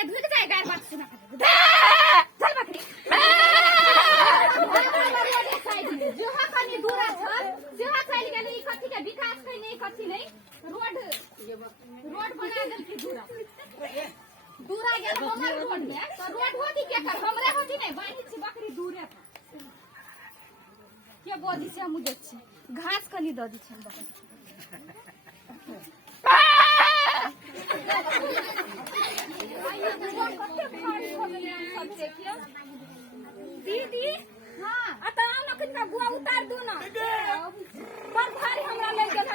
ने धुक जाए गार बात सुना चल बकरी जोहा कनी दूरा छ जोहा चल गेली ई कथि के विकास छै नै कथि नै रोड बना देल की दूरा गेल हमर रोड में तो रोड होती के कर हमरे होती नै बानी छी बकरी दूरे के बोदी से हम देख छी घास कनी द दी छी बकरी दीदी हां आता हम नखन का गुआ उतार दू ना पर भारी हमरा ले गेल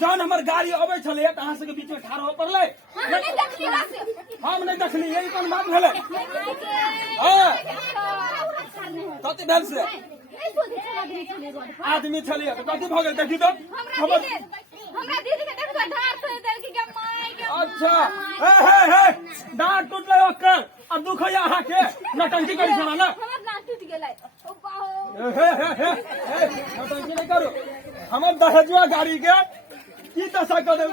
जौन हमर गाड़ी अबै छलै त अहाँ सबके बीच में ठाड़ हो पड़लै हम नहीं देखली यही कोन बात भेलै हां कथि भेल से आदमी छलिए त कथि भ गेल देखी तो हमरा दीदी के देखबा धार से देल की के माय के अच्छा हे डांट टूटले ओकर अब दुख है अहाँ के नटंकी करी छला ना हमर ना टूट गेलै ओ बाहो हे नटंकी नहीं करू हमर दहेजुआ गाड़ी के की दशा कर देल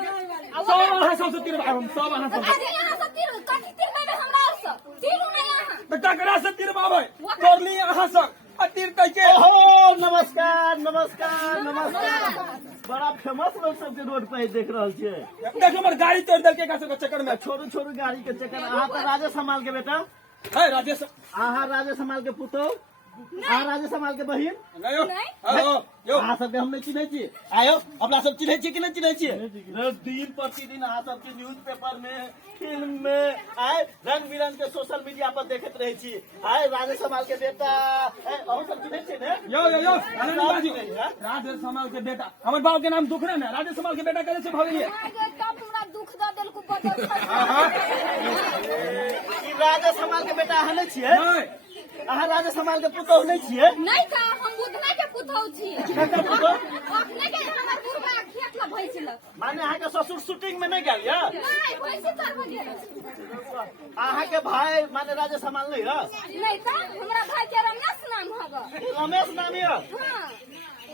सब अहाँ सबसे तीर भाई हम सब अहाँ सब अरे यहां से तीर कथि तीर में हमरा से तीर नहीं यहां त टकरा से तीर बाबै तोरली अहाँ सब आ तीर कह के ओहो नमस्कार बड़ा फेमस लोग सबके रोड पे देख रहल छियै देख हमर गाड़ी तोड़ देल के का सब चक्कर में छोरू गाड़ी के चक्कर अहाँ तो राजेश समाल के बेटा है राजेश अहाँ राजेश समाल के पुतौ अहाँ राजेश समाल के बहिन नहीं यो अहाँ सबके हम नहीं चिन्है छी आयो अपना सब चिन्है छी कि नहीं चिन्है छी दिन प्रतिदिन अहाँ सबके न्यूज पेपर में फिल्म में आय रंग बिरंग के सोशल मीडिया पर देखत रहे छी आय राजेश समाल के बेटा अहूँ सब चिन्है छी ने यो राजेश समाल के बेटा हमर बाप के नाम दुख रहे ना राजेश समाल के बेटा करे से भगलिए तब हमरा दुख द देल को बदल ई राजेश समाल के बेटा अहाँ नहीं छियै अहाँ राजेश समाल के पुतौह नहीं छियै नहीं का हम बुधना के पुतौ छी ककर पुतौह अपने के हमर बुढ़वा खेत ला भइसिल माने अहाँ के ससुर शूटिंग में नहीं गेल या नहीं भइसि तर हो गेल अहाँ के भाई माने राजेश समाल नहीं है नहीं का हमरा भाई के रमेश नाम हबा रमेश नाम है हां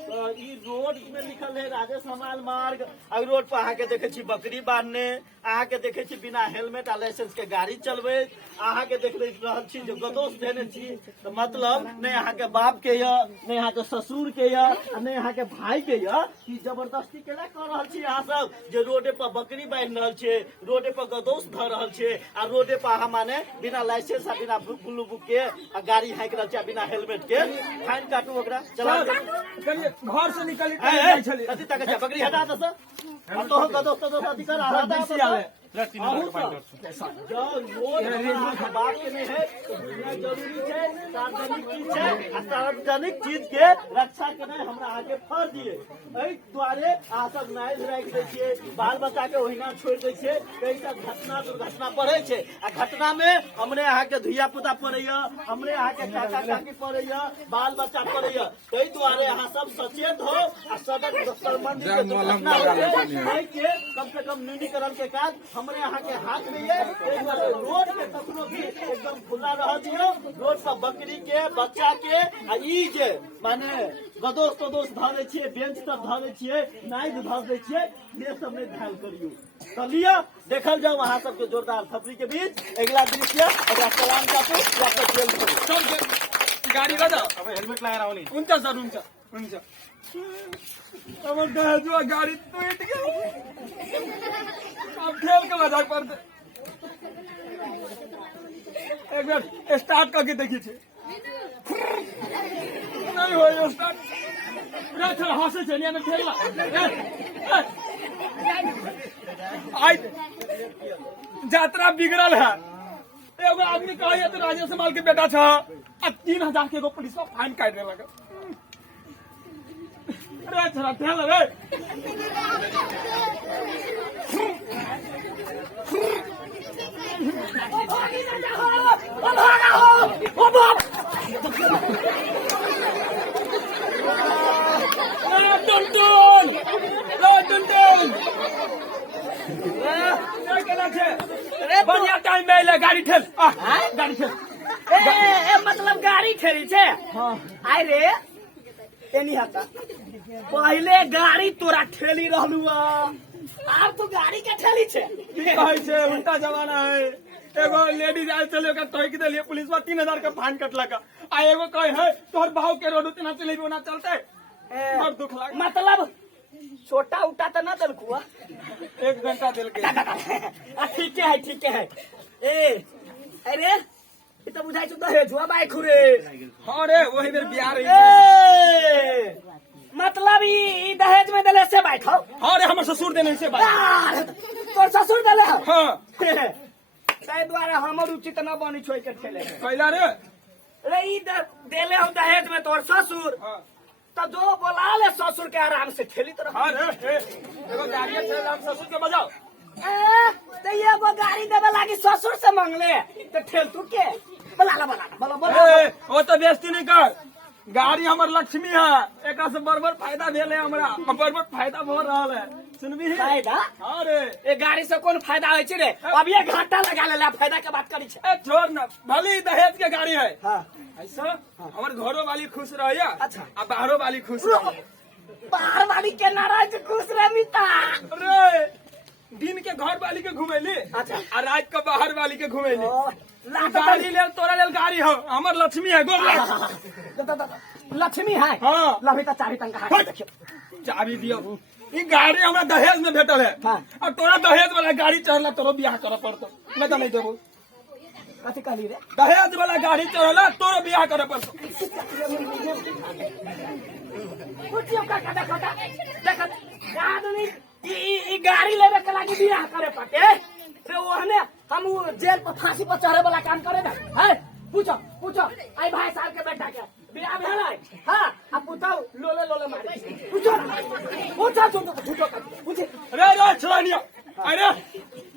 तो ई रोड में लिखल है राजेश समाल मार्ग अगर रोड पर अहाँ के देखे छी बकरी बांधने अहाँ के देखे छी बिना हेलमेट आ लाइसेंस के गाड़ी चलबे अहाँ के देख रहल छी जो गदोस देने छी तो मतलब नहीं अहाँ के बाप के या नहीं अहाँ के ससुर के या नहीं अहाँ के भाई के या कि जबरदस्ती केला कर रहल छी अहाँ सब जे रोडे पर बकरी बांध रहल छे रोडे पर गदोस ध रहल छे आ रोडे पर अहाँ माने बिना लाइसेंस आ बिना ब्लू बुक के आ गाड़ी हांक रहल छी बिना हेलमेट के फाइन काटू ओकरा चला कहिए घर से निकल कथी तक बकरी हटा दस तो गदोस अधिकार सार्वजनिक चीज के रक्षा करना हमरा आगे फर्ज दिए दुआरे अहाँ सब नाइज राख दै छियै बाल बच्चा के ओहिना छोड़ दै छियै कई घटना दुर्घटना पड़े छै आ घटना में हमरे अहाँ के धिया पुता पड़ैया हमरे अहाँ के काका काकी पड़ैया बाल बच्चा पड़ैया ताहि दुआरे अहाँ सब सचेत हो आ सड़क संबंधित कम से कम न्यूनीकरण के काज हमरे अहाँ के हाथ में है रोड के कखनो भी एकदम खुला रह दियो रोड पर बकरी के बच्चा के आ ई जे माने गदोस तदोस ध दै छियै बेंच सब ध दै छियै नाइज ध दै छियै ये सब में ध्यान करियो तो लिया देखल जाओ वहाँ सबके जोरदार थपड़ी के बीच अगला दृश्य अगला चलान काटू या तो जेल करू सब गाड़ी लगा अब हेलमेट लगाएर आउने हुन्छ सर हुन्छ हमर दहेजुआ गाड़ी टूट गई अब खेल के मजाक पड़ते एक बार स्टार्ट करके देखिए नहीं हो स्टार्ट हंसे चलिए ना खेलना यात्रा बिगड़ल है एगो आदमी कहिए तो राजेश समाल के बेटा छ 3000 के एगो पुलिस फाइन काट दे लगा अरे छोरा ठेल रे ठेल गाड़ी ठेल मतलब गाड़ी ठेली छे आय रे एनी हता पहले गाड़ी तोरा ठेली रहलू अब तो गाड़ी के ठेली छे कहै छे उल्टा जमाना है एगो लेडीज आयल चले ओकरा तोड़ के देलिए पुलिस में 3000 का फाइन कटलक आ एगो कहे है तोहर बाहु के रोड उतना चलेबी ओना चलते और दुख लाग मतलब छोटा उटा तो ना दलकुआ 1 घंटा दिल के ठीक है ए अरे ये तो बुझाई चुका है जुआ बाइक खुरे हाँ रे वही मेरे बिहार मतलब ई दहेज में दले से बाइक हो हाँ रे हमर ससुर देने से बाइक तोर ससुर दले हो हाँ ताहि द्वारे हमर उचित न बनी छोड़ के ठेले कैला रे रे ई देले हो दहेज में तोर ससुर हाँ तो जो बोला ले ससुर के आराम से ठेली तरफ हाँ रे एगो गाड़ी से हम ससुर के बजाओ तो ये वो गाड़ी देवे लागी ससुर से मांगले तो ठेल तू के बोला वो तो बेइज्जती नहीं कर गाड़ी हमर लक्ष्मी है एक से बरबर फायदा भेल है हमरा बरबर फायदा हो रहा है सुनबी फायदा हाँ रे ए गाड़ी से कौन फायदा होय छै रे अब ये घाटा लगा ले फायदा के बात करी छै छोड़ ना भले दहेज के गाड़ी है हाँ ऐसा हमारे घरों वाली खुश रहिए अच्छा आ बाहरों वाली खुश रहिए बाहर वाली के नाराज खुश रह मिता अरे दिन के घर वाली के घुमेली अच्छा आ रात के बाहर वाली के घुमेली गाड़ी ले तोरा लेल गाड़ी हो हमर लक्ष्मी है लक्ष्मी है हाँ लभी तो चाबी तंग कहा देखियो चाबी दियो ई गाड़ी हमरा दहेज में भेटल है हाँ। और तोरा दहेज वाला गाड़ी चढ़ला तोरो बियाह करे पड़तो मैं तो नहीं देबो कथी कहली रे दहेज वाला गाड़ी चढ़ला तोरो बियाह करे पड़तो कुछियो का देखो देख आदमी ई गाड़ी लेवे के लागी बियाह करे पड़ते रे ओहने हम जेल पर फांसी पर चढ़े वाला काम करे ना है पूछो आई भाई साहब के बेटा के बियाह भेलै हां अब पूछो लोले मारे पूछो रे छलानिया अरे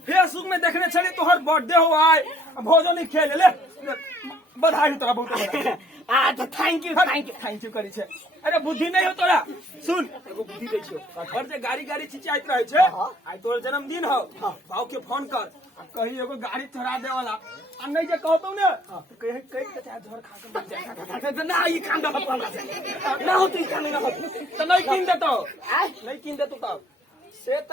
फेसबुक में देखने चली तोहर बर्थडे हो आए भोजन नहीं खेले ले बधाई तोरा बहुत आज थैंक यू करी छे अरे बुद्धि नहीं हो तोरा सुन एगो बुद्धि दै छियो घर से गाड़ी चिचियाइत रहे छे आई तोर जन्मदिन हो बाऊ के फोन कर आ कही एगो गाड़ी चढ़ा दे वाला आ नहीं जे कहतौ ने तो कहि के चाहे झोर खा के मर जाए ना ई काम द अपन ना होती काम ना होती तो नहीं किन देतो नहीं किन देतो तब से त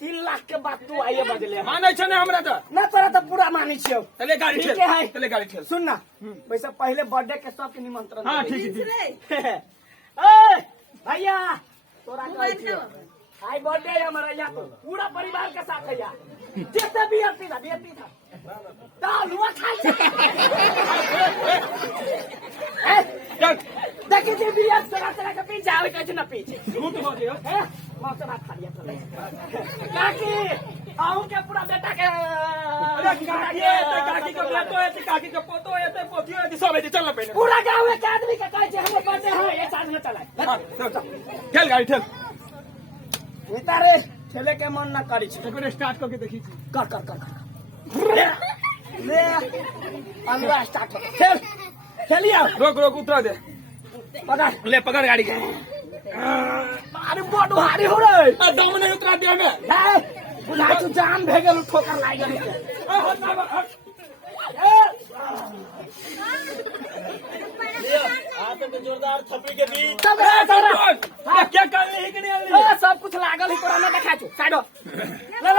3 लाख के बात तू आइए बदले मानै छै ने हमरा त ना तोरा तो पूरा मानै छियो चले गाड़ी ठीक ठेल है चले गाड़ी ठेल सुन ना वैसे पहले बर्थडे के सबके निमंत्रण हां दे। ठीक है ए भैया तोरा कहै छियो आई बर्थडे है हमारा यहाँ तो पूरा परिवार के साथ है यहाँ जैसे भी आती था दाल हुआ खाई देखिए जी भी अब तरह के पीछे आवे कैसे ना पीछे झूठ बोल दियो है मौत बात खा लिया तो काकी आऊं के पूरा बेटा के अरे काकी के बेटो है काकी के पोतो है ते पोतियो है सब है चल पहले पूरा गांव के आदमी के कहै छै हम बर्थडे है एक साथ में चला खेल गाड़ी ठेल मितारे खेले के मन ना करी छै एक बार स्टार्ट करके देखी कर ले अंदर स्टार्ट हो खेल खेलिया रोक उतरा दे पकड़ ले पकड़ गाड़ी के अरे बड़ भारी हो रे दम नहीं उतरा दे में है बुझा तू जान भे गेल ठोकर लाग गेल हाथ में जोरदार थप्पी के बीच क्या कर रही है कि नहीं आ रही है? सब कुछ लागल ही तोरा में देखा छु साइड ले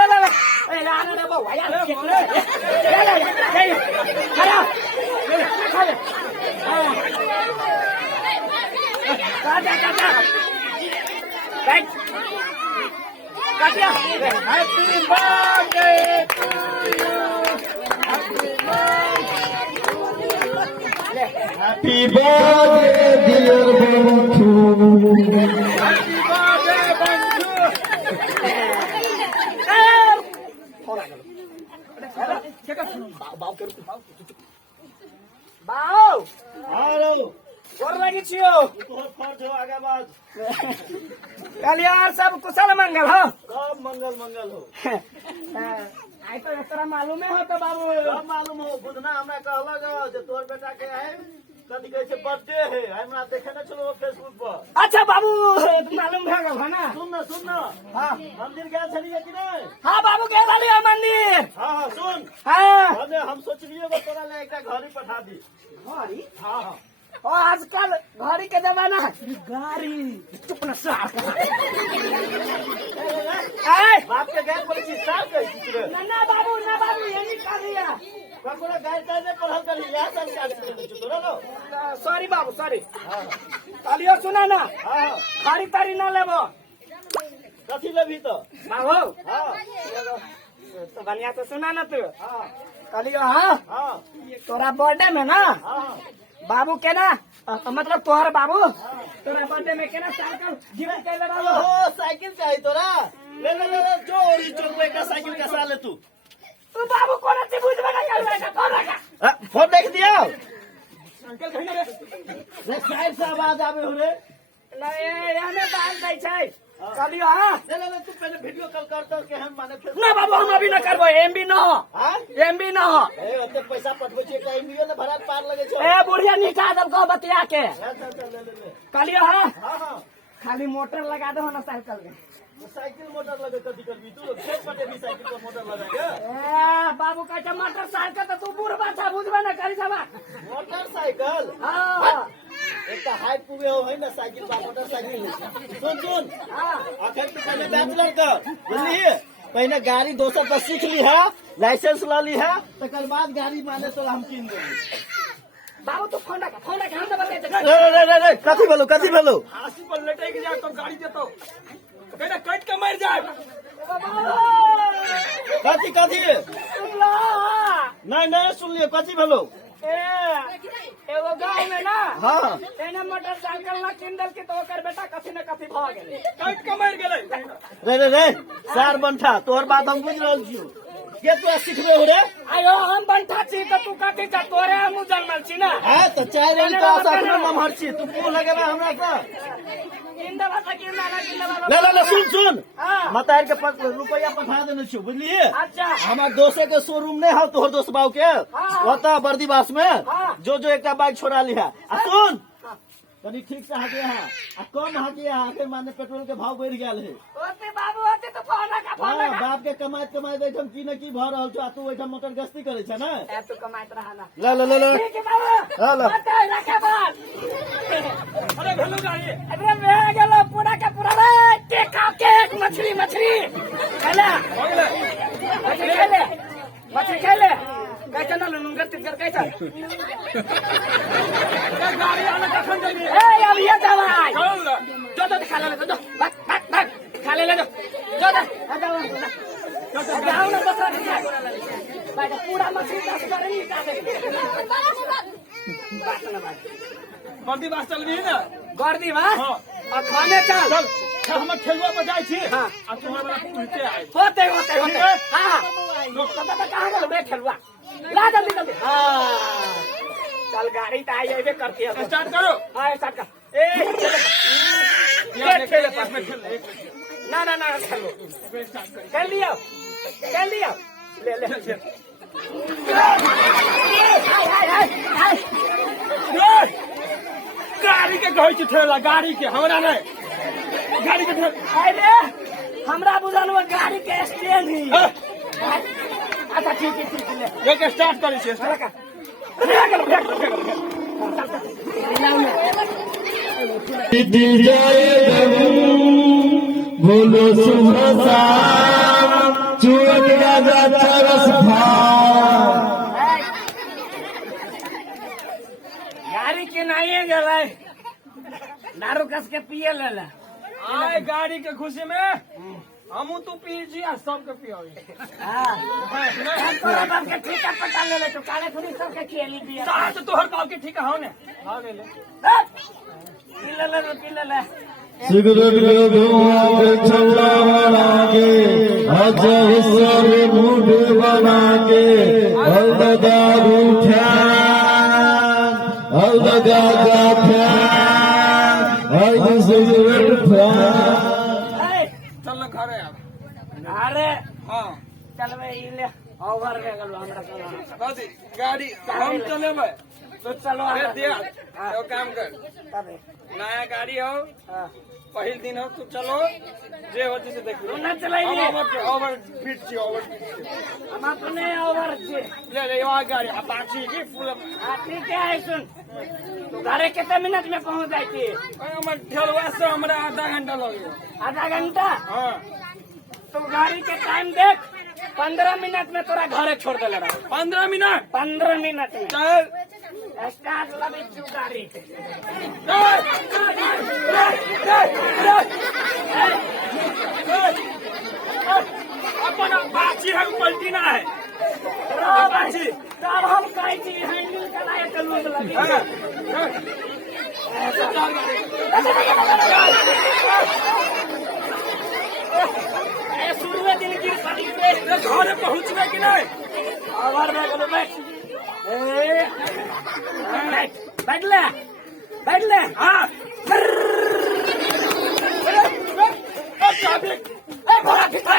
ए लाना रे बउआ यार ले खड़ा खड़े काटा बैठ काटिया happy birthday to you happy Happy birthday, dear Bantu. Happy birthday Bandhu बाऊ Hello. और लगी छियो बहुत फर्ज हो आगे बात कल्याण सब कुशल मंगल हो सब मंगल हो आई तो तोरा मालूम है हो तो बाबू सब मालूम हो बुधना हमरा कहलक जे तोर बेटा के है कथी कहै छै बर्थडे है हमरा देखे न चलो फेसबुक पर। अच्छा बाबू मालूम भए गेल है ना। सुन न हाँ मंदिर गए छलिए कि नहीं? हाँ बाबू गेल रहलियै मंदिर। हाँ सुन हाँ हमे हम सोचलिए वो तोरा ले एकटा घड़ी पठा दी। घड़ी हाँ और आजकल घड़ी के जमाना है गाड़ी चुप न सार बाप के गैर बोले छी साल कहै छी रे। ना बाबू ये नहीं कर रही है। ककरो गैर कहने पढ़ल करी यह संस्कार से तोरा लो। सॉरी बाबू सॉरी। हाँ कहलियो सुना ना हाँ गाड़ी तारी ना लेबो कथी लेबी तो? बाबू हाँ तो बढ़िया से सुना ना तू। हाँ कहलियो हाँ हाँ तोरा बर्थडे में ना हाँ बाबू के ना मतलब तोहर बाबू तोरा बर्थडे में के ना साइकिल गिफ्ट कर रहा ओ साइकिल चाहिए तोरा? ले जो ओरी चोरवे का साइकिल का साले तू। तू बाबू कौन सी बुझबे ना कर रहा कौन रखा फोन देख दिया अंकल कहीं रे रे साहब से आवाज आवे हो रे। नहीं हमें बाल दै छै कहलियो हाँ ले तू पहले वीडियो कॉल कर तो के हम माने फिर ना बाबू हम अभी ना करबो एमबी न हो हां एमबी न हो ए ओते पैसा पठबै छै कहीं मिलियो ने भरा पार लगे छै। ए बुढ़िया निकाल दब को बतिया के ले कहलियो हाँ हां खाली मोटर लगा दो ना साइकिल के। तो साइकिल मोटर लगे कथी करबी तू? खेत पटे भी साइकिल पर मोटर लगाएगा? ए बाबू कहते मोटरसाइकिल तो तू बुढ़बा था बुझबे ना करी सब। मोटरसाइकिल हाँ एक हाइट पुगे हो है ना साइकिल बा मोटरसाइकिल सुन हाँ आखिर तू पहले बैचलर कर बुझली पहले गाड़ी दोसर पर सीख ली है लाइसेंस ला ली है तकर बाद गाड़ी माने तो हम किन देबी। बाबू तू फोन रखा हम तो बता रे कथी भेलो हासी पर लटक जाए तो गाड़ी देतो कहना कट के मर जाए। कथी नहीं सुन लियो कथी भेलो? एगो गाँव में ना हाँ तेने मोटरसाइकिल ना किन दल के तो ओकर बेटा कथी न कथी भ गेलै कट के मर गेलै। रे सार बंठा तोहर बात हम बुझ रहल छियो के तू सिखबे हो रे? आयो हम बंठा छी तो तू कथी छ तोरे हम जन्मल छी ना। हां तो चाय रे तो साथमे नमहर छी तू को लगेबा हमरा से किन दल साइकिल ना किन ले सुन हाँ। मतार के रुपया पठा देने छियो बुझली? अच्छा हमार दोस्त के शोरूम नहीं है तोहर दोस्त बाबू के ओता बर्दीवास में हाँ। जो एकटा बाइक छोड़ा ली है आ सुन तनी ठीक से हाके यहाँ आ कम हाके यहाँ आखिर माने पेट्रोल के भाव बढ़ गया है। ओते बाबू ओते तो फोन रखा हाँ बाप के कमाइत बैठम की न की भ रहल छौ आ तू बैठम मोटर गश्ती करे छ ना। ए तू कमाइत रहा ना ले ठीक है बाबू हाँ, लो। ओते रखा बात अरे भेलो गाड़ी अरे मैं गेलो पूरा के पूरा रे टेका केक मछली खेले मछली खेले कैसे ना लूंगा तिकर कैसा गाड़ी वाला कखन जल्दी ए अब ये दवाई जो खा ले जो बक खा ले जो जाओ ना बस पूरा मछली 10 बार निकाल दे गर्दी बास चल रही है ना गर्दी बास और खाने चल हम खेलुआ पर जाई छी हां आ तुम्हारे वाला पूछते आए होते हां लोग पता कहां गेल रे खेलुआ ला जल्दी हां चल गाड़ी तो आई है करती है स्टार्ट करो हां स्टार्ट कर ए खेल पास में खेल ना खेल लिया ले गाड़ी के कहै छी ठेला गाड़ी के हमरा नहीं गाड़ी के अरे हमरा बुझल हुआ गाड़ी के स्टैंड ही अच्छा ठीक है ले एक स्टार्ट करै छी बोलो सुबह शाम चूरत गाजा चरस गाड़ी के नहीं गए दारू कस के पिए ले आए गाड़ी के खुशी में हम तू पी जी सबके पियोगे तोहर बाप के ठीका पटा ले तो काले थोड़ी सबके खियली पिए साथ तोहर बाप के ठीका हो ने आ गेले पी ले सिगरेट के धुआं पे छल्ला बना के अच्छा हिस्सा रे मुंड बना के अलदा रूठा अलदा गाजा सिगरेट चल घरे अरे हाँ चलबे ओवर के गलो हमरा गाड़ी हम चलेबे तो चलो अरे दिया तो काम कर नया गाड़ी हो पहिल दिन हो तू चलो जे होती से देख लो ना चलाइए ओवर फिट छी ओवर हम अपने ओवर से ले ले वहाँ गाड़ी अपाची की फुल ठीक है सुन तो घरे कितने मिनट में पहुंच जाती है हमर ठेलवा से हमरा आधा घंटा लगे आधा घंटा हाँ तुम गाड़ी के टाइम देख 15 मिनट में तोरा घरे छोड़ दे रहा 15 मिनट 15 मिनट में चल स्टार्ट लगे तू गाड़ी अपन अपाची है पलटी ना है अपाची तब हम कहे छी हैंडल चलाए तो लूट लगे शुरू दिन की सड़ी पे घरे पहुँचने की नहीं आवार में करो बैठ बैठ ले बैठ ले हाँ चाबी घोड़ा खिंचा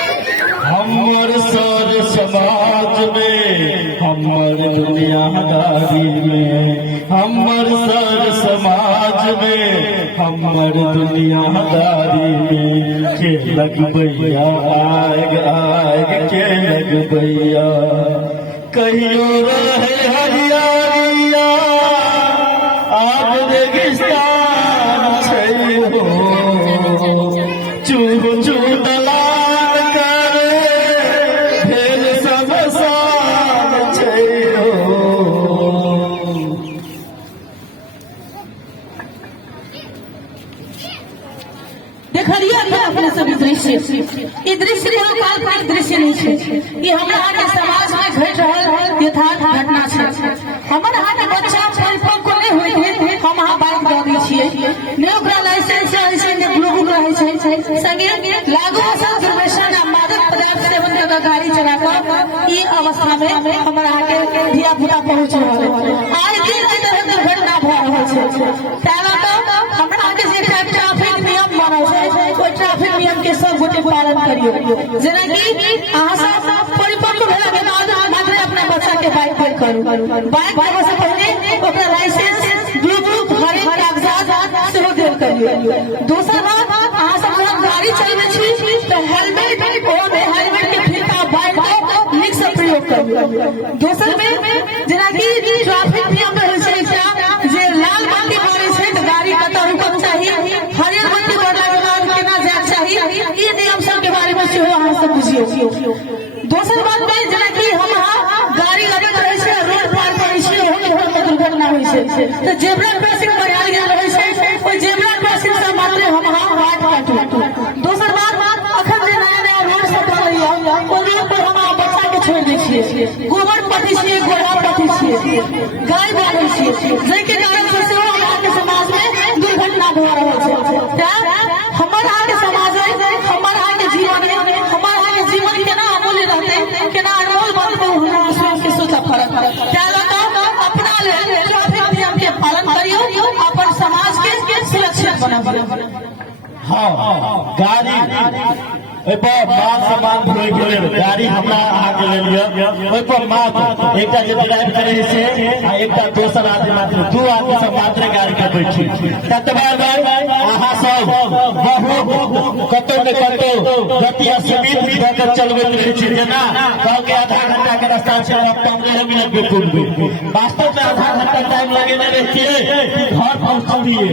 हमर सर समाज में हमर दुनियादारी में हमर सर समाज में हमर दुनियादारी में के लगबैया आग के लगबैया कहियो रहे हरियारिया आग रेगिस्तान छै हो चूर चूर दलाल करे भेल सब साल छै हो देखलिए अपने सभी दृश्य ये दृश्य कोनो काल्पनिक दृश्य नहीं है ये हमरा आगे समाज में घट रहल यथार्थ घटना है हमर आगे बच्चा परिपक्व नहीं हुए थे हम अहाँ बाइक दऽ दै छियै ने ओकरा लाइसेंस छै ने ग्लोबल रहै छै संगे लागू असल दुर्व्यसन आ मादक पदार्थ सेवन कऽ कऽ गाड़ी चला कऽ ई अवस्था में हमर आगे धिया पुता पहुँच रहल है आइ दिन एहि तरह दुर्घटना भऽ रहल छै तैं लऽ कऽ हमरा आगे जे ट्रैफिक नियम बनल छै ओहि ट्रैफिक नियम के सब गोटे पालन करियो जेना कि अहाँ सब परिपक्व भेला के बाद मात्र अपना बच्चा के बाइक पर करू बाइक देबऽ से पहले ओकरा लाइसेंस ब्लूटूथ हरेक कागजात सेहो देल करियो दोसर बात अहाँ सब जब गाड़ी चलबै छी तऽ हेलमेट हेलमेट के फिरका बाइक नीक से प्रयोग करियो दोसर में जेना कि ट्रैफिक नियम रहै छै एकटा जे लाल बत्ती मारै छै तऽ गाड़ी कतऽ रुकक चाही हरियर बत्ती बढ़ला के बाद केना जायक चाही ई नियम सब के बारे में सेहो अहाँ सब बुझियो दोसर बात में जेना कि हम गाड़ी लगे रहै छै रोड पार करै छी ओहो में दुर्घटना होइ छै तऽ जेब्रा क्रॉसिंग बढ़ायल गेल रहै छै ओहि जेब्रा क्रॉसिंग से मात्र हम वाट काटू दोसर बात अखन जे नया नया रोड सब बनैया ओहि रोड पर हम बच्चा के छोड़ि दै छियै गोबर पथी छियै गोरा पथी छियै गाय बान्है छियै जाहिके कारण से सेहो हमरा समाज में दुर्घटना भऽ रहल छै तैं हमर अहाँके समाज में हमर अहाँके जीवन केना अमूल्य रहतै केना अनमोल बनतै हमरा स्वयं के सोचऽ पड़त तैं लऽ कऽ अपना लेल ट्रैफिक नियम के पालन करियौ अपन समाज के सुरक्षित बनाबू हाँ गाड़ी ओहिपर माल सामान ढोए के लेल गाड़ी हमरा अहाँके लेलिए ओहिपर मात्र एकटा जे ड्राइव करै छै आ एकटा दोसर आदमी मात्र दू आदमी सब मात्र गाड़ी के बैठी ततबा अहाँ सब बहुत कतौ ने कतौ गति सीमित भऽ कऽ चलबैत रहै छी जेना कहलकै आधा घंटा के रास्ता छै 15 मिनट में पहुंचबै वास्तव में आधा घंटा टाइम लगेने रहिए घर पहुंचलिए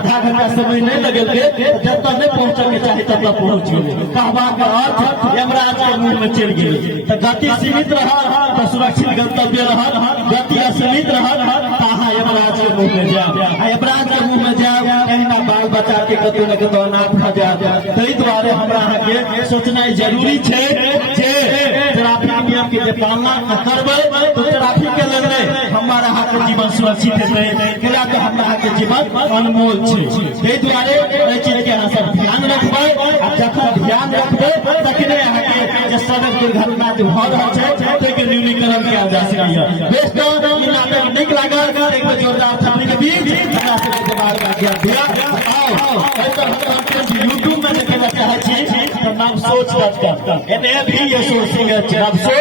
आधा घंटा समय नहीं लगेलकै जब तक नहीं पहुंचे के चाही तब तक पहुंच गेलै का अर्थ यमराज के मुंह में चल गई तो गति सीमित रहा तो सुरक्षित गंतव्य रहा गति असीमित रहा तो अहाँ यमराज के मुंह में जाओ यमराज के मुंह में जाओ कहीं ना बाल बच्चा के कतौ न कतौ अनाथ भऽ जायब ताहि दुआरे हमरा अहाँके सोचनाइ जरूरी छै जे ट्रैफिक नियम के जे पालना न करबै तो ट्रैफिक के लेल नहीं हमर अहाँके जीवन सुरक्षित हेतै किया तऽ हमरा अहाँके जीवन अनमोल छै ताहि दुआरे एहि चीज के अहाँ सब ध्यान रखबै आ जखन ध्यान रखबै तखने अहाँके जे सड़क दुर्घटना जे भऽ रहल छै ताहिके न्यूनीकरण कयल जा सकैए बेस्ट ई नाटक नीक लागल एक जोरदार थाली के बीच हमरा सबके दिमाग में दिया आओ एहि पर हम यूट्यूब में देखे ला चाहै छी तऽ नाम सोच करके इन्हें भी ये सोचेंगे जब सोच